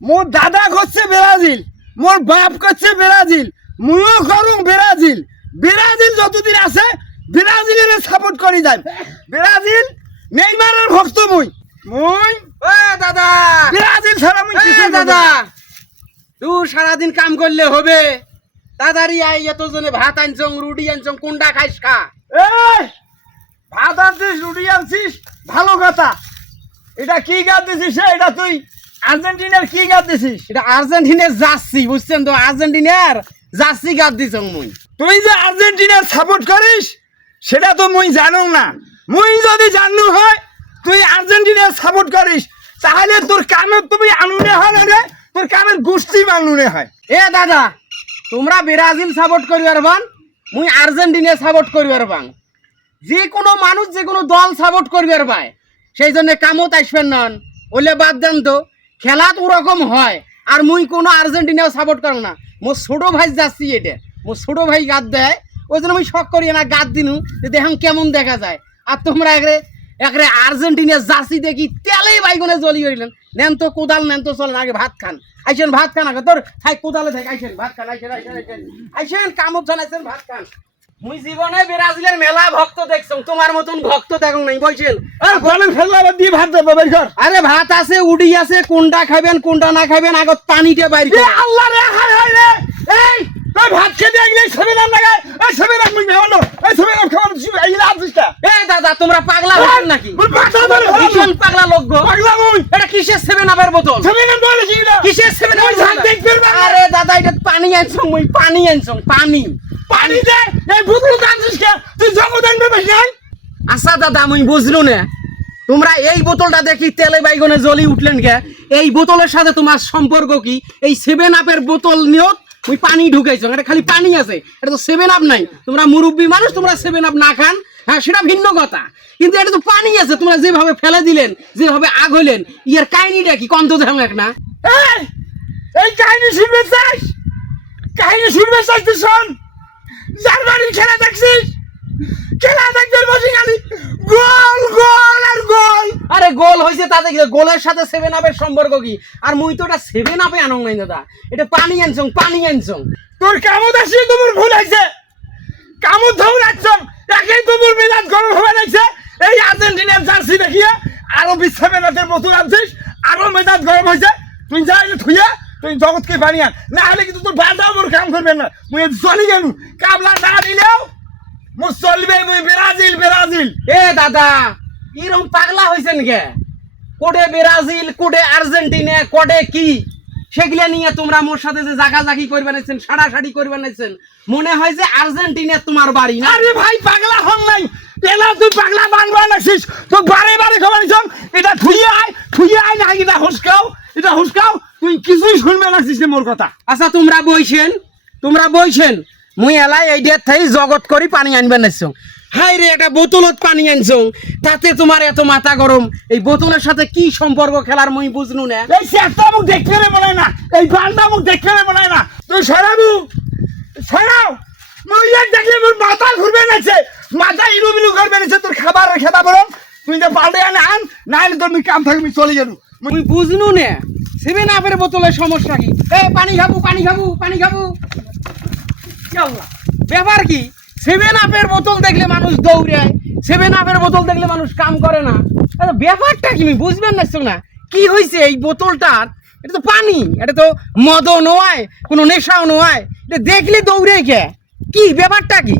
মোর দাদা করছে ব্রাজিল, মোর বাপ করছে ব্রাজিল, মুইও করুম ব্রাজিল। ব্রাজিল যতদিন আছে ব্রাজিলের সাপোর্ট করি যাই। ব্রাজিল নেইমারের ভক্ত মুই। মুই ও দাদা, ব্রাজিল ছাড়া মুই কিছু দাদা দাদা। তুই সারাদিন কাম করলে হবে? দাদারি আই এত জনে ভাত আনছং, রুটি আনছং, কোনটা খাইস খা। এই ভাত আনছিস, রুটি আনছিস, ভালো কথা। এটা কি গাছ দিছিস রে? এটা তুই আর্জেন্টিনার কি গাছ দিছিস? এটা আর্জেন্টিনার জার্সি, বুঝছেন তো? আর্জেন্টিনার জার্সি গাদ দিছং মুই। তুই যে আর্জেন্টিনার সাপোর্ট করিস সেটা তো মুই জানো না। মুই যদি জানলু হয় তুই আর্জেন্টিনার সাপোর্ট করিস তাহলে তোর কামের তুমি আনুনে হয় না রে, তোর কামের গোষ্ঠী মানুনে হয়। এ দাদা, তোমরা ব্রাজিল সাপোর্ট করিবার বান, মুই আর্জেন্টিনা সাপোর্ট করিবার বান। যে কোনো মানুষ যে কোনো দল সাপোর্ট করিবার পায়, সেই জন্য কামত আসবেন নন। ওলে বাদ দেন তো, খেলা তো ওরকম হয়। আর মুই কোনো আর্জেন্টিনাও সাপোর্ট করো না। মোর ছোট ভাই যাচ্ছি, এটা মোর ছোট ভাই গাদ দেয়, ওই জন্য আমি শখ করি না গাদ দিনু যে দেখুন কেমন দেখা যায়। আর তোমরা একরে আর্জেন্টিনার জার্সি দেখি তেলে বাইগুনে জ্বলি হইলেন। নেন তো কোদাল, নেন তো চলেন আগে ভাত খান। আইসেন ভাত খান আগে, তোর থাই কোদালে থাক, আইসেন ভাত খান, আইসেন আইসেন আইসেন আইসেন, কামত জানাইছেন ভাত খান। মুই জীবনে ব্রাজিলের মেলা ভক্ত দেখছ, তোমার মতন ভক্ত দেখো নাই, বলছেন। গরম ফেললা দিয়ে ভাত দেবো বের কর। আরে ভাত আছে, উডি আছে, কোনটা খাবেন কোনটা না খাবেন আগে পানিটা বাইর এ করো। আল্লাহ রে, হায় হায় রে। এই তুই ভাত খেতে গেলে ছবি নাম লাগায়। এই ছবি নাম মুই ভালো, এই ছবি নাম খাওয়ার এই আছিসটা। এ দাদা, তোমরা পাগলা হচ্ছেন নাকি? মুই পাগলা বলে ভীষণ পাগলা লোক গো। পাগলা মুই। এটা কিসের সেভেন আপের বোতল? ছবি নাম বলে কি না? কিসের সেভেন ওই ঝাঁক দেখবি না? আরে দাদা, এটা পানি আনছো, মুই পানি আনছো, পানি। পানি দে, এই বোতল আনছিস কে? তুই জগৎ আনবে বেশি নাই? আচ্ছা দাদা, মুই বুঝলু না, তোমরা এই বোতলটা দেখি তেলে বাইগনে জ্বলি উঠলেন কে? এই বোতলের সাথে তোমার সম্পর্ক কি? এই সেভেন আপের বোতল নিয়ত ওই পানি ঢুকাইছো, এটা খালি পানি আছে, এটা তো সেভেন আপ নাই। তোমরা মুরব্বী মানুষ, তোমরা সেভেন আপ না খান, হ্যাঁ সেটা ভিন্ন কথা, কিন্তু এটা তো পানি আছে। তোমরা যেভাবে ফেলে দিলেন, যেভাবে আগ হইলেন, ইয়ার কাহিনীটা কি কন্ত দেখো এক না? এই এই কাহিনী শুনবে চাস? কাহিনী শুনবে চাস তুই শোন। জার্মানির খেলা দেখছিস? খেলা দেখতে বসে গেলি গোল গোল আর গোল। আরে গোল হয়েছে, তাতে কি? গোলের সাথে সেভেন আপের সম্পর্ক কি? আর মুই তো এটা সেভেন আপে আনং নাই দাদা, এটা পানি আনছং, পানি আনছং। তোর কামত আসিয়ে তোমার ভুল হয়েছে। কামত ধরে রাখছন, একেই তোমার মেজাজ গরম হবে লাগছে। এই আর্জেন্টিনার জার্সি দেখিয়ে আরো বিশ্বমেলাতের বোতল আনছিস, আরো মেজাজ গরম হয়েছে। তুই যা এটা থুইয়া তুই জগৎকে বানিয়ে আন, না হলে কিন্তু তোর বান্দাও মোর কাম করবে না। মুই চলি গেল কাবলা না দিলেও মুই চলবে। মুই ব্রাজিল ব্রাজিল। এ দাদা, এরকম পাগলা হয়েছেন কে? কোডে ব্রাজিল, কোডে আর্জেন্টিনা, কোডে কি সেগুলা নিয়ে তোমরা মোর সাথে যে জাগাজাগি করবে নাইছেন, সাড়াসাড়ি করবে নাইছেন, মনে হয় যে আর্জেন্টিনা তোমার বাড়ি না? আরে ভাই পাগলা হন নাই, এলা তুই পাগলা বানবা নাছিস। তো বারে বারে খবর নিছম এটা থুইয়া আয় না, এটা হুসকাও, এটা হুসকাও। তুই কিছুই শুনবে নাছিস মোর কথা। আচ্ছা তোমরা বইছেন, তোমরা বইছেন, মুই এলাই এই ডেট থাই জগৎ করি পানি আনবে নাইছো। হাই রে, একটা বোতলত পানি আনছো, তাতে তোমার এত মাথা গরম। এই বোতলের সাথে কি সম্পর্ক খেলার মুই বুঝলু না। এই চেষ্টা মুখ দেখতে মনে হয় না, এই বান্দা মুখ দেখতে মনে হয় না। তুই সরাবু সরাও। মুই দেখলে মোর মাথা ঘুরবে নাছে, মাথা ইলুমিলু করবে নাছে। তোর খাবার খেতা বরং তুই যে পাল্টে আন আন, না হলে তোর কাম থাকবি চলে যাবো। মুই বুঝলু না সেভেন আপের বোতলের সমস্যা কি? এ পানি খাবো, পানি খাবো, পানি খাবো। ব্যাপার কি? সেভেন আপের বোতল দেখলে মানুষ দৌড়ায়, সেভেন আপের বোতল দেখলে মানুষ কাম করে না। ব্যাপারটা কি বুঝবেন না? কি হয়েছে এই বোতলটার? এটা তো পানি, এটা তো মদও নয়, কোনো নেশাও নয়, এটা দেখলে দৌড়ে কে? কি ব্যাপারটা কি?